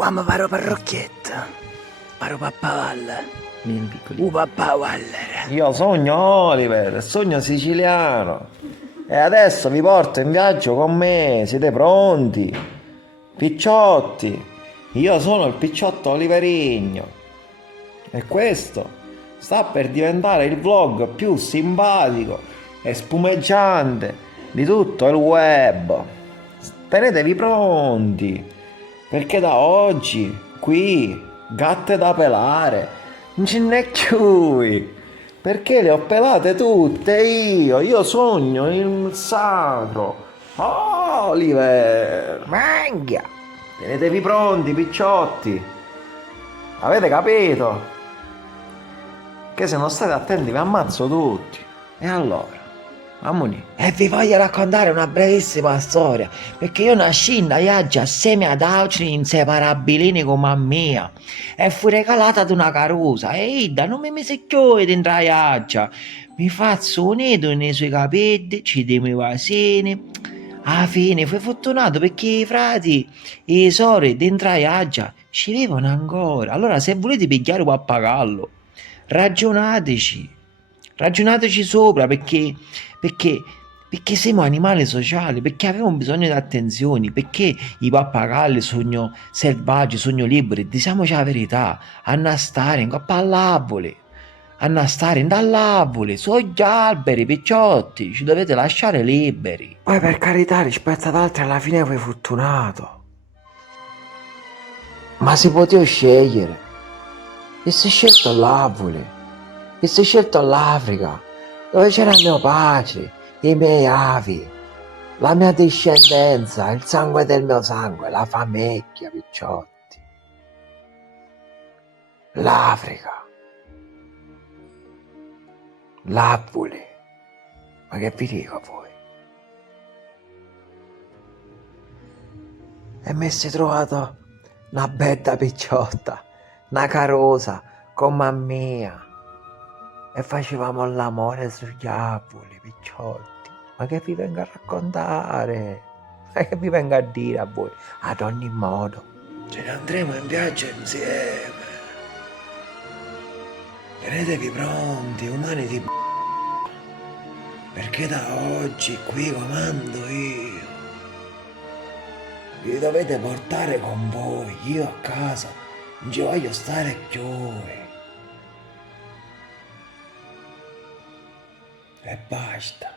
Uomo paro parrocchietta. Paro pappavalle. Vieni piccoli. Pappavalle. Io sogno Oliver, sogno siciliano. E adesso vi porto in viaggio con me, siete pronti? Picciotti, io sono il picciotto Oliverigno. E questo sta per diventare il vlog più simpatico e spumeggiante di tutto il web. Tenetevi pronti, perché da oggi qui gatte da pelare non ce n'è più, perché le ho pelate tutte io sogno il sacro Oliver. Mangia. Tenetevi pronti, picciotti, avete capito? Che se non state attenti vi ammazzo tutti. E allora, ammoni. E vi voglio raccontare una brevissima storia, perché io nasci in viaggio assieme ad altri inseparabilini come a mia e fui regalata ad una carusa e Ida non mi mise chiudi dentro la viaggio. Mi faccio un nido nei suoi capelli, ci diamo i vasini. Alla fine fui fortunato perché i frati e i sori dentro la viaggio ci vivono ancora. Allora se volete pigliare un pappagallo, ragionateci. Ragionateci sopra perché siamo animali sociali, perché abbiamo bisogno di attenzioni, perché i pappagalli sono selvaggi, sono liberi. Diciamoci la verità, hanno a stare in coppa all'arbore, hanno a stare in dall'arbore, sugli alberi, picciotti, ci dovete lasciare liberi. Poi per carità, rispetto ad altri alla fine voi fortunato. Ma si poteva scegliere. E si è scelto l'arbore. E si è scelto l'Africa, dove c'era il mio padre, i miei avi, la mia discendenza, il sangue del mio sangue, la famiglia, picciotti. L'Africa. L'Apule. Ma che vi dico a voi? E mi si è trovato una bella picciotta, una carosa, come mia. E facevamo l'amore sugli apoli, picciotti. Ma che vi vengo a raccontare? Ma che vi vengo a dire a voi? Ad ogni modo, ce ne andremo in viaggio insieme. Tenetevi pronti, umani di perché da oggi qui comando io. Vi dovete portare con voi, io a casa non ci voglio stare più. E basta.